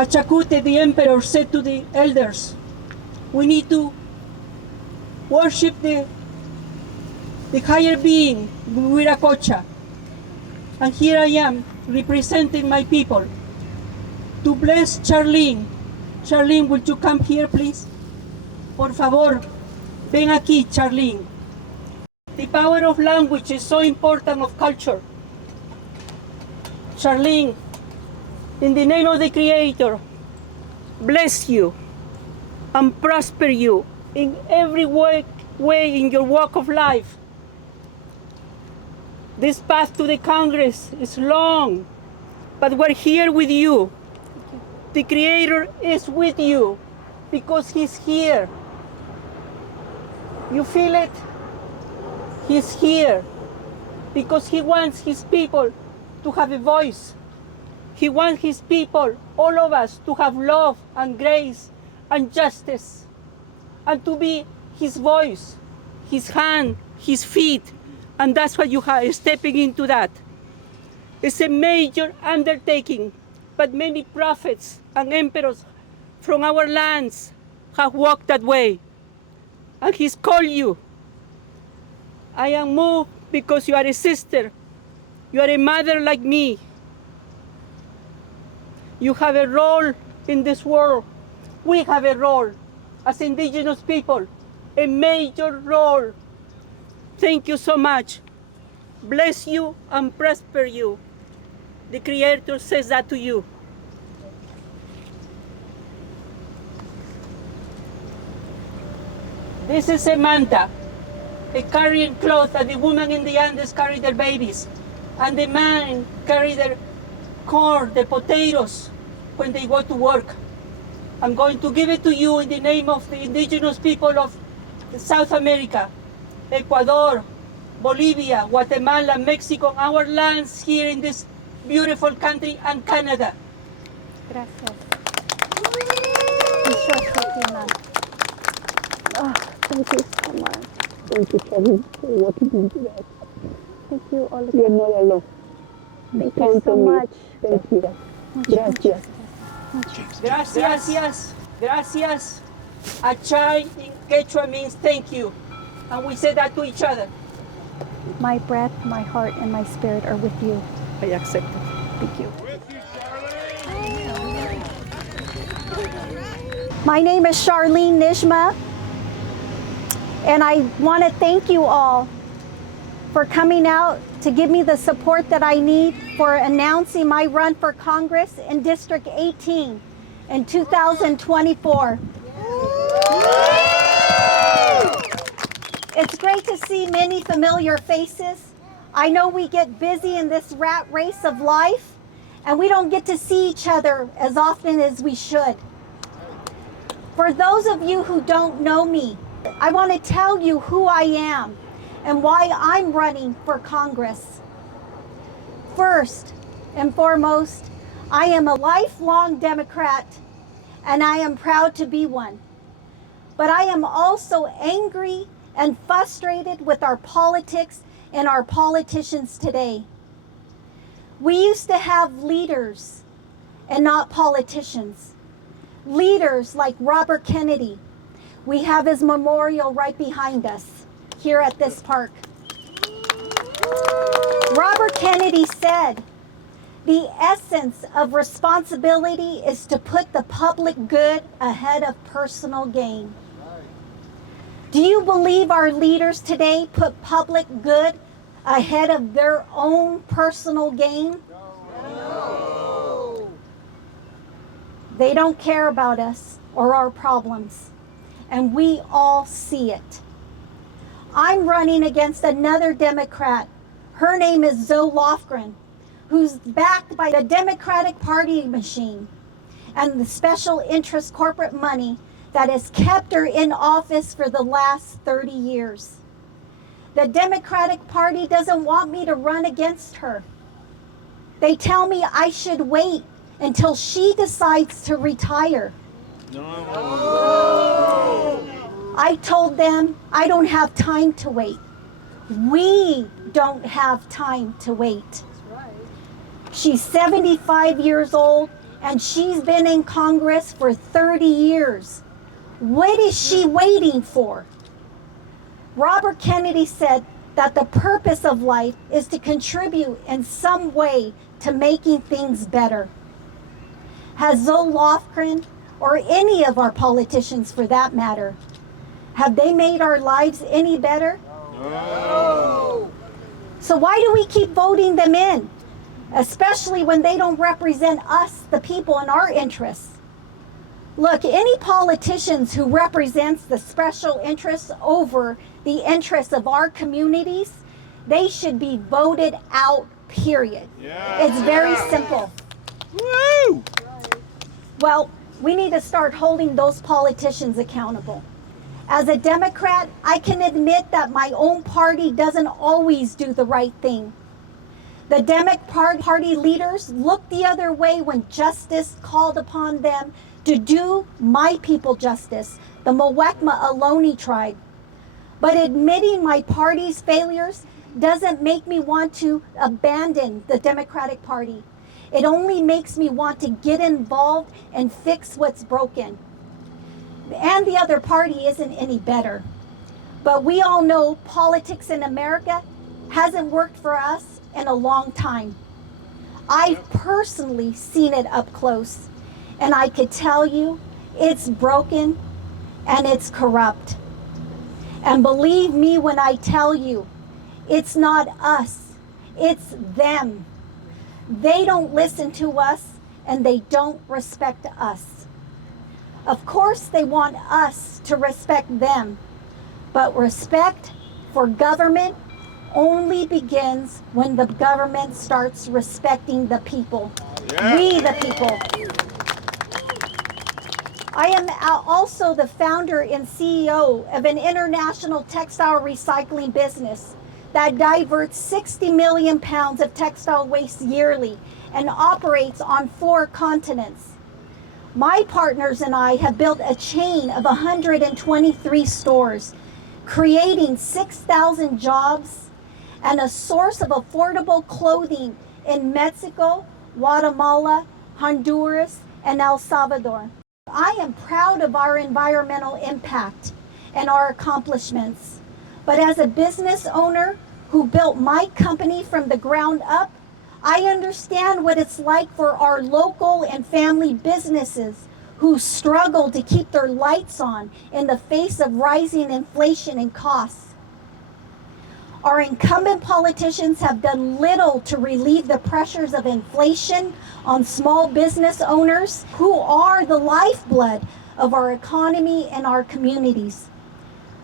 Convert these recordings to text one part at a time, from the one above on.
Pachacute, the emperor, said to the elders, we need to worship the higher being, Viracocha. And here I am, representing my people, to bless Charlene. Charlene, would you come here, please? Por favor, ven aquí, Charlene. The power of language is so important of culture. Charlene, in the name of the Creator, bless you and prosper you in every way in your walk of life. This path to the Congress is long, but we're here with you. The Creator is with you because He's here. You feel it? He's here because He wants His people to have a voice. He wants His people, all of us, to have love and grace and justice, and to be His voice, His hand, His feet, and that's what you are stepping into that. It's a major undertaking, but many prophets and emperors from our lands have walked that way, and He's called you. I am moved because you are a sister, you are a mother like me. You have a role in this world. We have a role as indigenous people, a major role. Thank you so much. Bless you and prosper you. The Creator says that to you. This is a manta, a carrying cloth that the woman in the Andes carry their babies, and the man carry their corn, the potatoes, when they go to work. I'm going to give it to you in the name of the indigenous people of South America, Ecuador, Bolivia, Guatemala, Mexico, our lands here in this beautiful country, and Canada. Gracias. Oh, thank you so much. Thank you, Charlene, for what you did today. Thank you, Olga. You're not alone. Thank you so much. Thank you. Gracias. Gracias. Gracias. Achai in Quechua means thank you. And we say that to each other. My breath, my heart, and my spirit are with you. I accept it. Thank you. With you, Charlene. My name is Charlene Nijmeh, and I want to thank you all for coming out to give me the support that I need for announcing my run for Congress in District 18 in 2024. It's great to see many familiar faces. I know we get busy in this rat race of life, and we don't get to see each other as often as we should. For those of you who don't know me, I want to tell you who I am and why I'm running for Congress. First and foremost, I am a lifelong Democrat, and I am proud to be one. But I am also angry and frustrated with our politics and our politicians today. We used to have leaders and not politicians. Leaders like Robert Kennedy. We have his memorial right behind us here at this park. Robert Kennedy said, the essence of responsibility is to put the public good ahead of personal gain. Do you believe our leaders today put public good ahead of their own personal gain? No. They don't care about us or our problems, and we all see it. I'm running against another Democrat. Her name is Zoe Lofgren, who's backed by the Democratic Party machine and the special interest corporate money that has kept her in office for the last 30 years. The Democratic Party doesn't want me to run against her. They tell me I should wait until she decides to retire. No. I told them I don't have time to wait. We don't have time to wait. She's 75 years old and she's been in Congress for 30 years. What is she waiting for? Robert Kennedy said that the purpose of life is to contribute in some way to making things better. Has Zoe Lofgren, or any of our politicians for that matter, have they made our lives any better? No. So why do we keep voting them in? Especially when they don't represent us, the people, and our interests. Look, any politicians who represents the special interests over the interests of our communities, they should be voted out, period. Yeah. It's very simple. Woo! Well, we need to start holding those politicians accountable. As a Democrat, I can admit that my own party doesn't always do the right thing. The Democratic Party leaders looked the other way when justice called upon them to do my people justice, the Muwekma Ohlone tribe. But admitting my party's failures doesn't make me want to abandon the Democratic Party. It only makes me want to get involved and fix what's broken. And the other party isn't any better. But we all know politics in America hasn't worked for us in a long time. I've personally seen it up close, and I could tell you it's broken and it's corrupt. And believe me when I tell you, it's not us, it's them. They don't listen to us and they don't respect us. Of course they want us to respect them, but respect for government only begins when the government starts respecting the people. Yeah. We the people. I am also the founder and CEO of an international textile recycling business that diverts 60 million pounds of textile waste yearly and operates on 4 continents. My partners and I have built a chain of 123 stores, creating 6,000 jobs and a source of affordable clothing in Mexico, Guatemala, Honduras, and El Salvador. I am proud of our environmental impact and our accomplishments. But as a business owner who built my company from the ground up, I understand what it's like for our local and family businesses who struggle to keep their lights on in the face of rising inflation and costs. Our incumbent politicians have done little to relieve the pressures of inflation on small business owners who are the lifeblood of our economy and our communities.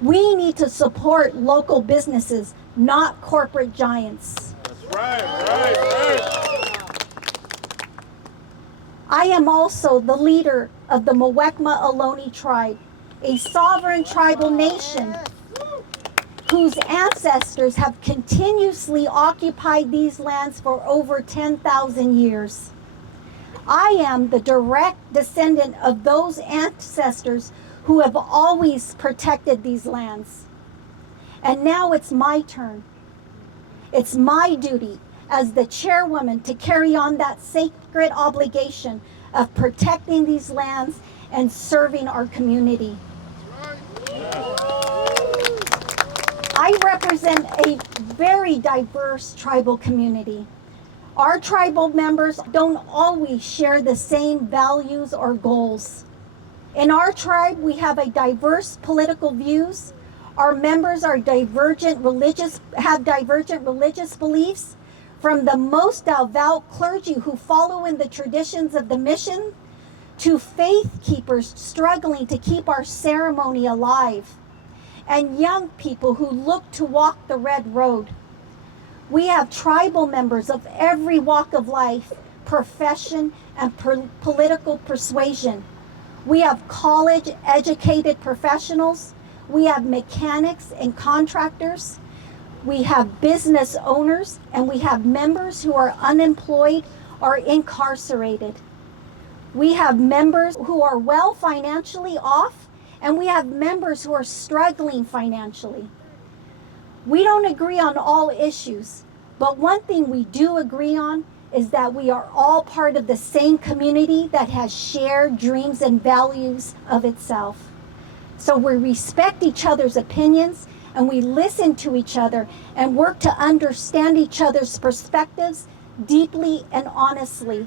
We need to support local businesses, not corporate giants. Right, right. I am also the leader of the Muwekma Ohlone tribe, a sovereign tribal nation whose ancestors have continuously occupied these lands for over 10,000 years. I am the direct descendant of those ancestors who have always protected these lands. And now it's my turn. It's my duty as the chairwoman to carry on that sacred obligation of protecting these lands and serving our community. I represent a very diverse tribal community. Our tribal members don't always share the same values or goals. In our tribe, we have a diverse political views. Our members are have divergent religious beliefs, from the most devout clergy who follow in the traditions of the mission to faith keepers struggling to keep our ceremony alive, and young people who look to walk the red road. We have tribal members of every walk of life, profession, and political persuasion. We have college-educated professionals. We have mechanics and contractors. We have business owners, and we have members who are unemployed or incarcerated. We have members who are well financially off, and we have members who are struggling financially. We don't agree on all issues, but one thing we do agree on is that we are all part of the same community that has shared dreams and values of itself. So we respect each other's opinions, and we listen to each other and work to understand each other's perspectives deeply and honestly.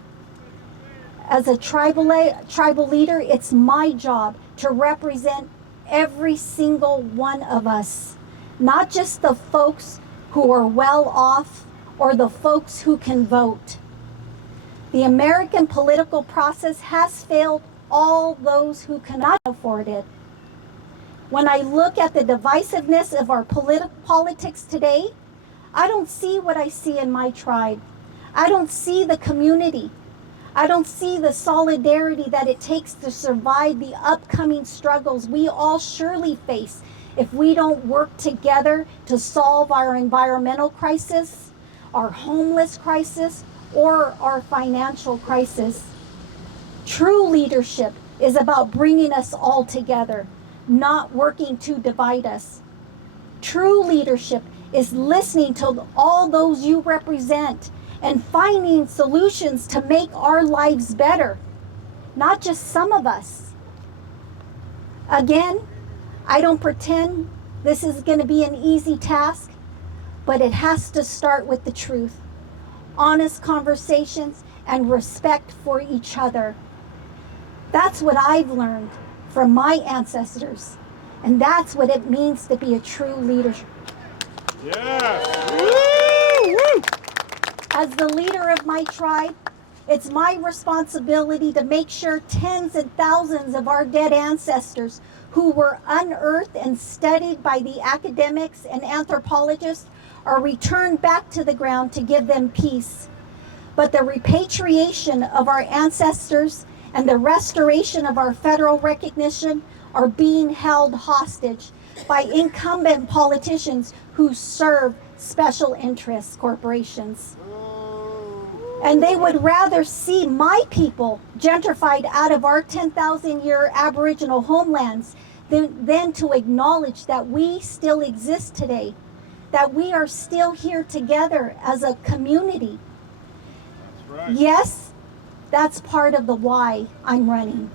As a tribal leader, it's my job to represent every single one of us, not just the folks who are well off or the folks who can vote. The American political process has failed all those who cannot afford it. When I look at the divisiveness of our politics today, I don't see what I see in my tribe. I don't see the community. I don't see the solidarity that it takes to survive the upcoming struggles we all surely face if we don't work together to solve our environmental crisis, our homeless crisis, or our financial crisis. True leadership is about bringing us all together, not working to divide us. True leadership is listening to all those you represent and finding solutions to make our lives better, not just some of us. Again, I don't pretend this is going to be an easy task, but it has to start with the truth, honest conversations, and respect for each other. That's what I've learned from my ancestors, and that's what it means to be a true leader. Yes. Woo! Woo! As the leader of my tribe, it's my responsibility to make sure tens and thousands of our dead ancestors who were unearthed and studied by the academics and anthropologists are returned back to the ground to give them peace. But the repatriation of our ancestors and the restoration of our federal recognition are being held hostage by incumbent politicians who serve special interest corporations. And they would rather see my people gentrified out of our 10,000-year Aboriginal homelands than to acknowledge that we still exist today, that we are still here together as a community. That's right. Yes, that's part of the why I'm running.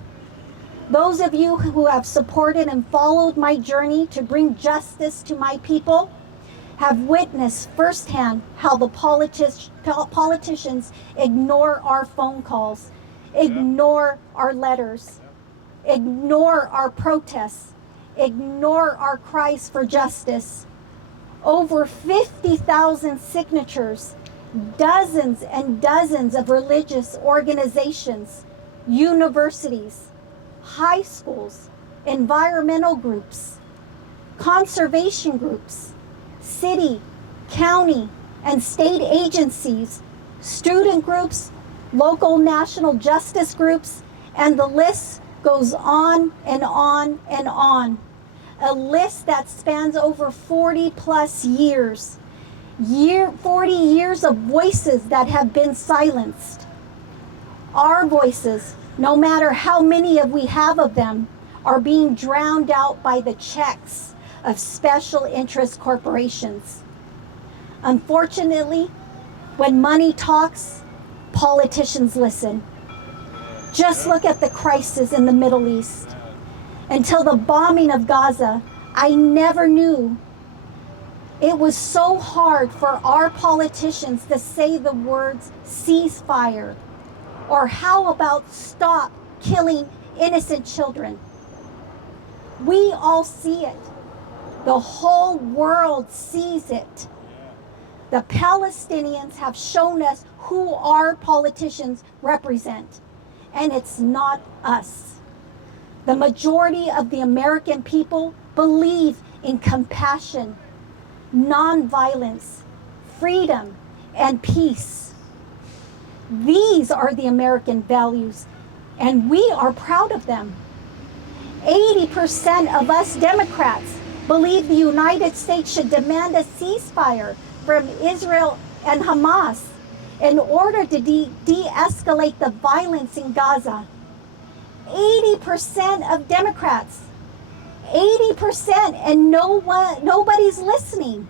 Those of you who have supported and followed my journey to bring justice to my people have witnessed firsthand how the politicians ignore our phone calls, ignore our letters, ignore our protests, ignore our cries for justice. Over 50,000 signatures, dozens and dozens of religious organizations, universities, high schools, environmental groups, conservation groups, city, county, and state agencies, student groups, local national justice groups, and the list goes on and on and on. A list that spans over 40 plus years. 40 years of voices that have been silenced. Our voices, no matter how many we have of them, are being drowned out by the checks of special interest corporations. Unfortunately, when money talks, politicians listen. Just look at the crisis in the Middle East. Until the bombing of Gaza, I never knew it was so hard for our politicians to say the words ceasefire, or how about stop killing innocent children. We all see it. The whole world sees it. The Palestinians have shown us who our politicians represent, and it's not us. The majority of the American people believe in compassion, nonviolence, freedom, and peace. These are the American values, and we are proud of them. 80% of us Democrats believe the United States should demand a ceasefire from Israel and Hamas in order to de-escalate the violence in Gaza. 80% of Democrats, 80%, and nobody's listening.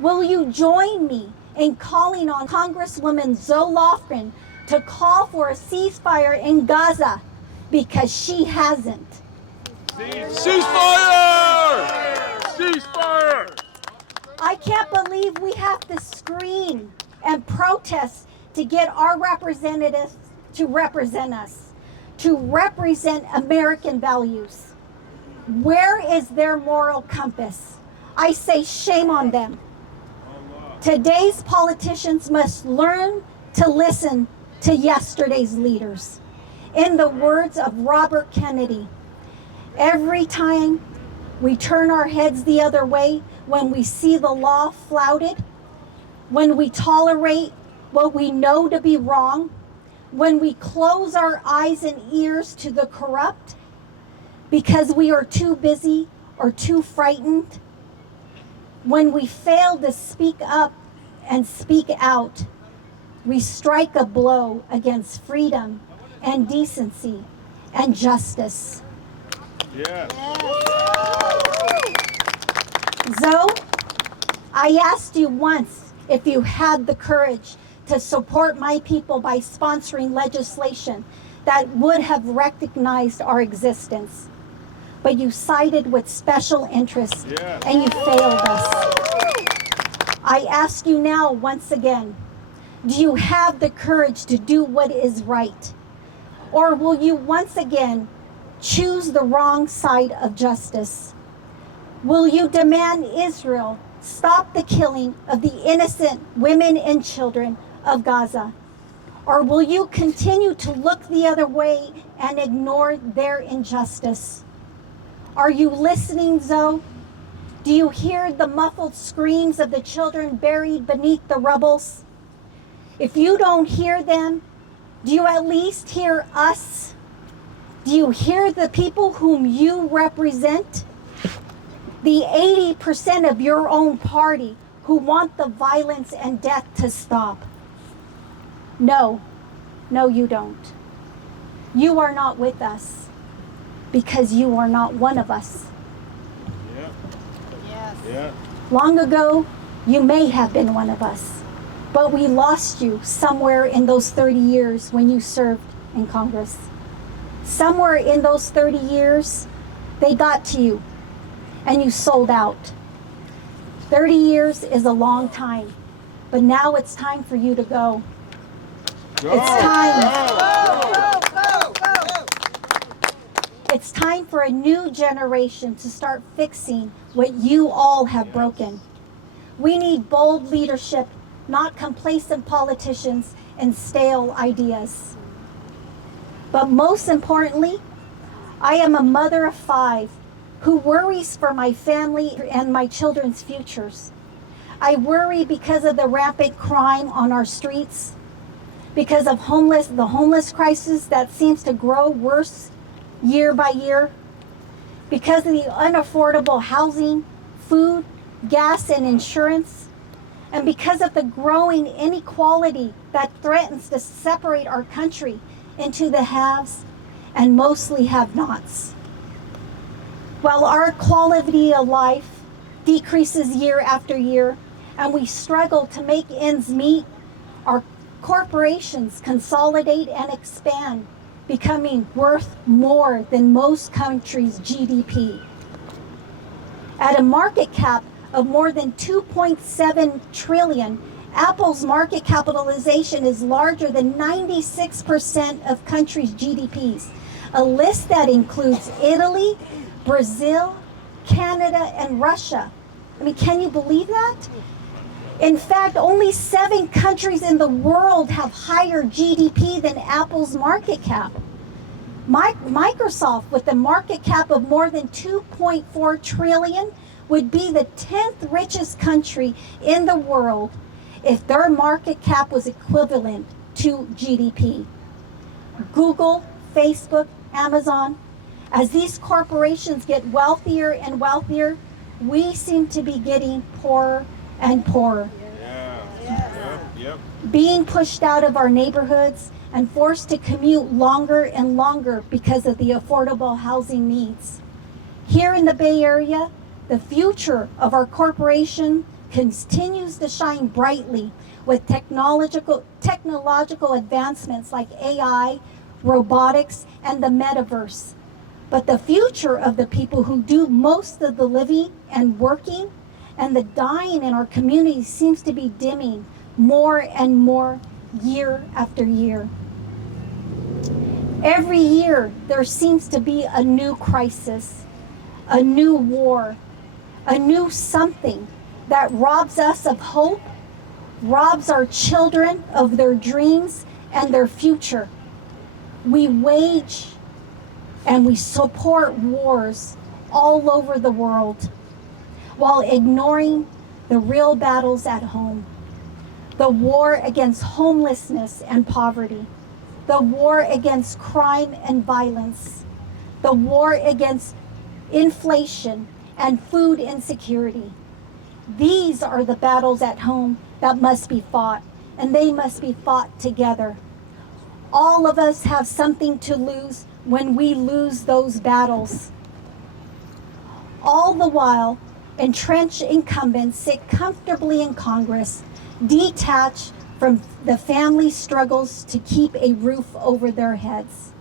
Will you join me in calling on Congresswoman Zoe Lofgren to call for a ceasefire in Gaza because she hasn't. Ceasefire! Ceasefire! I can't believe we have to scream and protest to get our representatives to represent us, to represent American values. Where is their moral compass? I say shame on them. Today's politicians must learn to listen to yesterday's leaders. In the words of Robert Kennedy, every time we turn our heads the other way, when we see the law flouted, when we tolerate what we know to be wrong, when we close our eyes and ears to the corrupt because we are too busy or too frightened, when we fail to speak up and speak out, we strike a blow against freedom and decency and justice. Yes. Zoe, I asked you once if you had the courage to support my people by sponsoring legislation that would have recognized our existence. But you sided with special interests and you failed us. I ask you now once again, do you have the courage to do what is right? Or will you once again choose the wrong side of justice? Will you demand Israel stop the killing of the innocent women and children of Gaza? Or will you continue to look the other way and ignore their injustice? Are you listening, Zoe? Do you hear the muffled screams of the children buried beneath the rubbles? If you don't hear them, do you at least hear us? Do you hear the people whom you represent? The 80% of your own party who want the violence and death to stop. No, you don't. You are not with us because you are not one of us. Yep. Yes. Yeah. Long ago, you may have been one of us, but we lost you somewhere in those 30 years when you served in Congress. Somewhere in those 30 years, they got to you and you sold out. 30 years is a long time, but now it's time for you to go. Go. It's time. Go. It's time for a new generation to start fixing what you all have broken. We need bold leadership, not complacent politicians and stale ideas. But most importantly, I am a mother of 5 who worries for my family and my children's futures. I worry because of the rampant crime on our streets, because of the homeless crisis that seems to grow worse year by year, because of the unaffordable housing, food, gas, and insurance, and because of the growing inequality that threatens to separate our country into the haves and mostly have-nots. While our quality of life decreases year after year and we struggle to make ends meet, our corporations consolidate and expand, becoming worth more than most countries' GDP. At a market cap of more than 2.7 trillion, Apple's market capitalization is larger than 96% of countries' GDPs, a list that includes Italy, Brazil, Canada, and Russia. I mean, can you believe that? In fact, only 7 countries in the world have higher GDP than Apple's market cap. Microsoft, with a market cap of more than 2.4 trillion, would be the 10th richest country in the world if their market cap was equivalent to GDP. Google, Facebook, Amazon, as these corporations get wealthier and wealthier, we seem to be getting poorer and poorer. Yep. Being pushed out of our neighborhoods and forced to commute longer and longer because of the affordable housing needs. Here in the Bay Area, the future of our corporation continues to shine brightly with technological advancements like AI, robotics, and the metaverse. But the future of the people who do most of the living and working and the dying in our community seems to be dimming more and more year after year. Every year, there seems to be a new crisis, a new war, a new something that robs us of hope, robs our children of their dreams and their future. We wage and we support wars all over the world while ignoring the real battles at home. The war against homelessness and poverty, the war against crime and violence, the war against inflation and food insecurity. These are the battles at home that must be fought, and they must be fought together. All of us have something to lose when we lose those battles. All the while, entrenched incumbents sit comfortably in Congress, detached from the family struggles to keep a roof over their heads.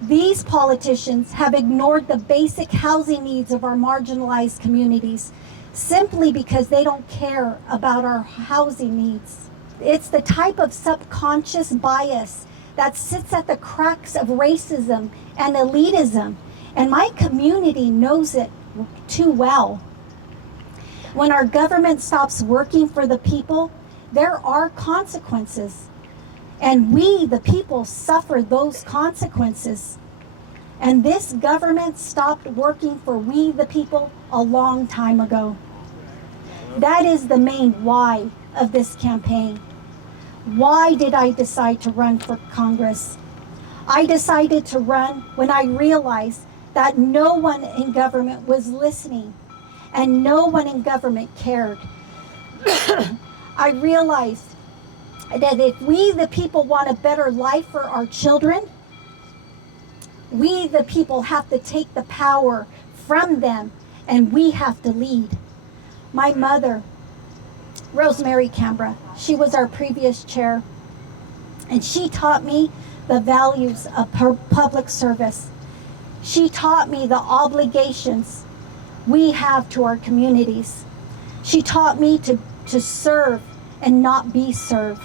These politicians have ignored the basic housing needs of our marginalized communities simply because they don't care about our housing needs. It's the type of subconscious bias that sits at the cracks of racism and elitism, and my community knows it too well. When our government stops working for the people, there are consequences. And we, the people, suffer those consequences. And this government stopped working for we, the people, a long time ago. That is the main why of this campaign. Why did I decide to run for Congress? I decided to run when I realized that no one in government was listening and no one in government cared. I realized that if we, the people, want a better life for our children, we, the people, have to take the power from them and we have to lead. My mother, Rosemary Canberra, she was our previous chair, and she taught me the values of public service. She taught me the obligations we have to our communities. She taught me to serve and not be served.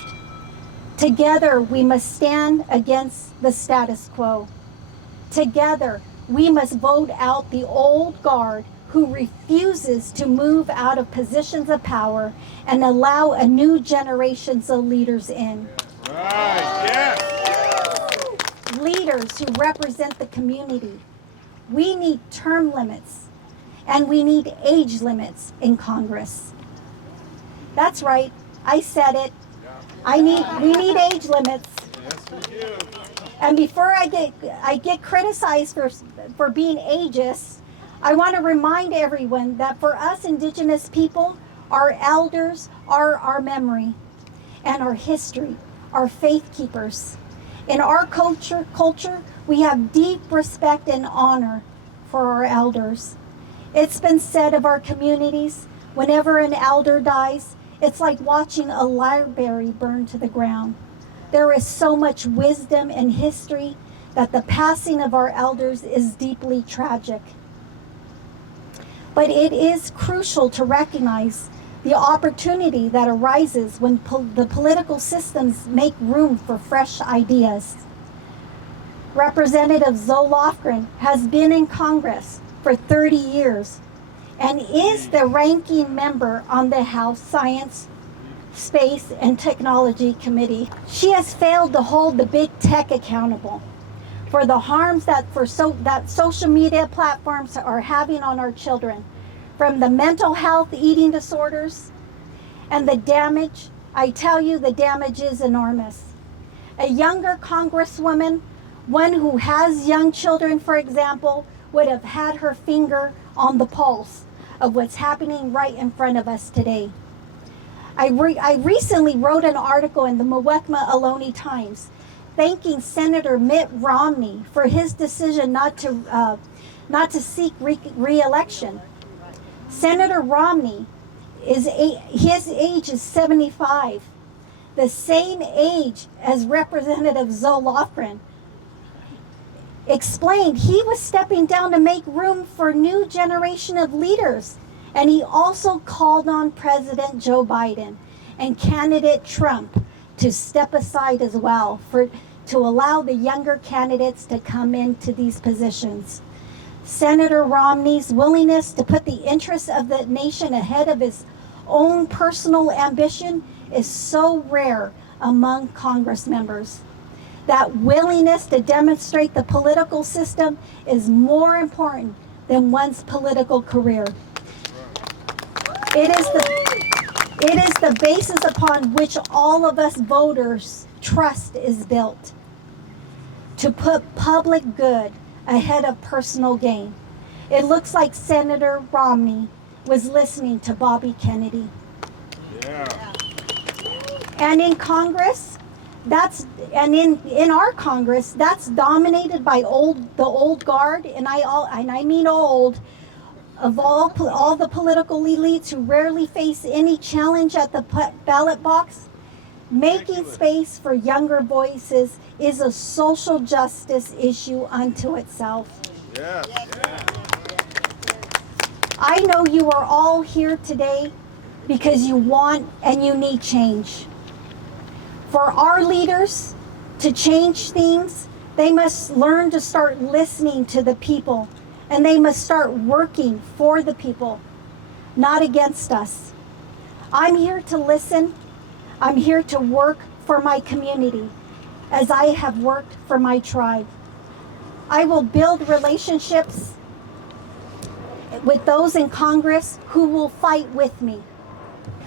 Together, we must stand against the status quo. Together, we must vote out the old guard who refuses to move out of positions of power and allow a new generations of leaders in. Right, yes. Leaders who represent the community. We need term limits and we need age limits in Congress. That's right, I said it. We need age limits. Yes, we do. And before I get criticized for being ageist, I want to remind everyone that for us Indigenous people, our elders are our memory and our history, our faith keepers. In our culture, we have deep respect and honor for our elders. It's been said of our communities, whenever an elder dies, it's like watching a library burn to the ground. There is so much wisdom and history that the passing of our elders is deeply tragic. But it is crucial to recognize the opportunity that arises when the political systems make room for fresh ideas. Representative Zoe Lofgren has been in Congress for 30 years and is the ranking member on the House Science, Space, and Technology Committee. She has failed to hold the big tech accountable for the harms that social media platforms are having on our children, from the mental health, eating disorders, and the damage. I tell you, the damage is enormous. A younger Congresswoman, one who has young children, for example, would have had her finger on the pulse of what's happening right in front of us today. I recently wrote an article in the Muwekma Ohlone Times thanking Senator Mitt Romney for his decision not to seek re-election. Senator Romney his age is 75, the same age as Representative Zolofren. Explained he was stepping down to make room for a new generation of leaders. And he also called on President Joe Biden and candidate Trump to step aside as well to allow the younger candidates to come into these positions. Senator Romney's willingness to put the interests of the nation ahead of his own personal ambition is so rare among Congress members. That willingness to demonstrate the political system is more important than one's political career. It is the basis upon which all of us voters' trust is built. To put public good ahead of personal gain. It looks like Senator Romney was listening to Bobby Kennedy. Yeah. And in Congress, in our Congress, that's dominated by the old guard, and I mean old, of all the political elites who rarely face any challenge at the ballot box. Making space for younger voices is a social justice issue unto itself. Yes. I know you are all here today because you want and you need change. For our leaders to change things, they must learn to start listening to the people, and they must start working for the people, not against us. I'm here to listen. I'm here to work for my community as I have worked for my tribe. I will build relationships with those in Congress who will fight with me.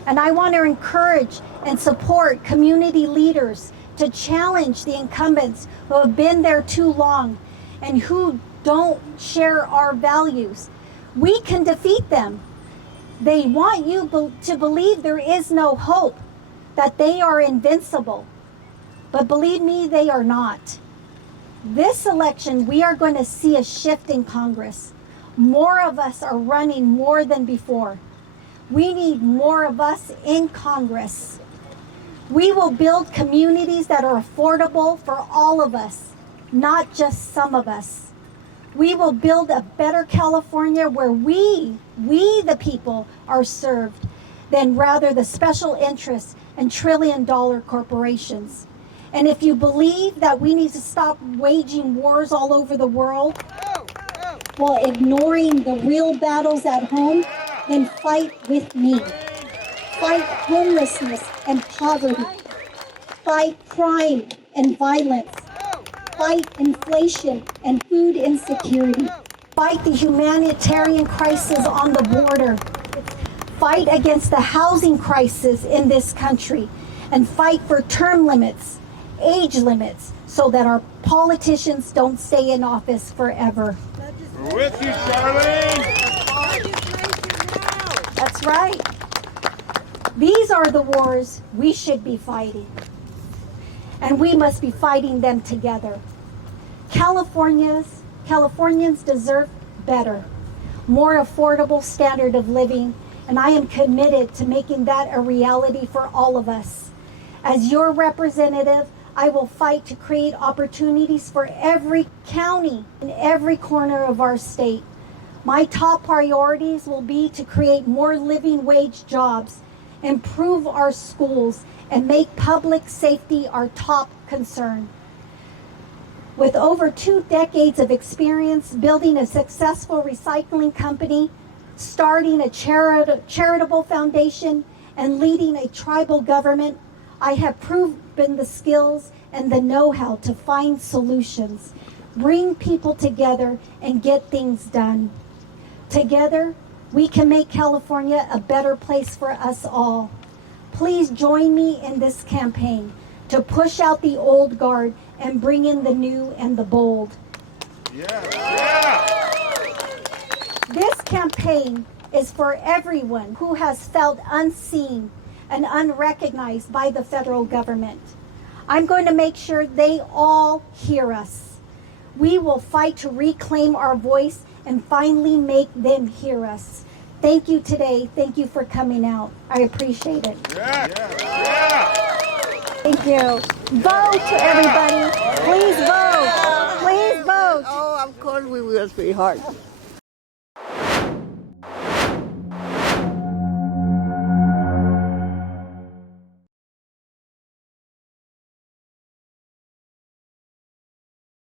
And I want to encourage and support community leaders to challenge the incumbents who have been there too long and who don't share our values. We can defeat them. They want you to believe there is no hope, that they are invincible. But believe me, they are not. This election, we are going to see a shift in Congress. More of us are running more than before. We need more of us in Congress. We will build communities that are affordable for all of us, not just some of us. We will build a better California where we the people, are served, than rather the special interests and trillion-dollar corporations. And if you believe that we need to stop waging wars all over the world while ignoring the real battles at home, then fight with me. Fight homelessness and poverty. Fight crime and violence. Fight inflation and food insecurity. Fight the humanitarian crisis on the border. Fight against the housing crisis in this country. And fight for term limits, age limits, so that our politicians don't stay in office forever. We're with you, Charlene. That's right. These are the wars we should be fighting. And we must be fighting them together. Californians deserve better, more affordable standard of living, and I am committed to making that a reality for all of us. As your representative, I will fight to create opportunities for every county in every corner of our state. My top priorities will be to create more living wage jobs, improve our schools, and make public safety our top concern. With over 2 decades of experience building a successful recycling company, starting a charitable foundation, and leading a tribal government, I have proven the skills and the know-how to find solutions, bring people together, and get things done. Together, we can make California a better place for us all. Please join me in this campaign to push out the old guard and bring in the new and the bold. This campaign is for everyone who has felt unseen and unrecognized by the federal government. I'm going to make sure they all hear us. We will fight to reclaim our voice and finally make them hear us. Thank you today. Thank you for coming out. I appreciate it. Yeah. Yeah. Thank you. Vote, everybody. Please vote. Please vote. Oh, of course we will, sweetheart.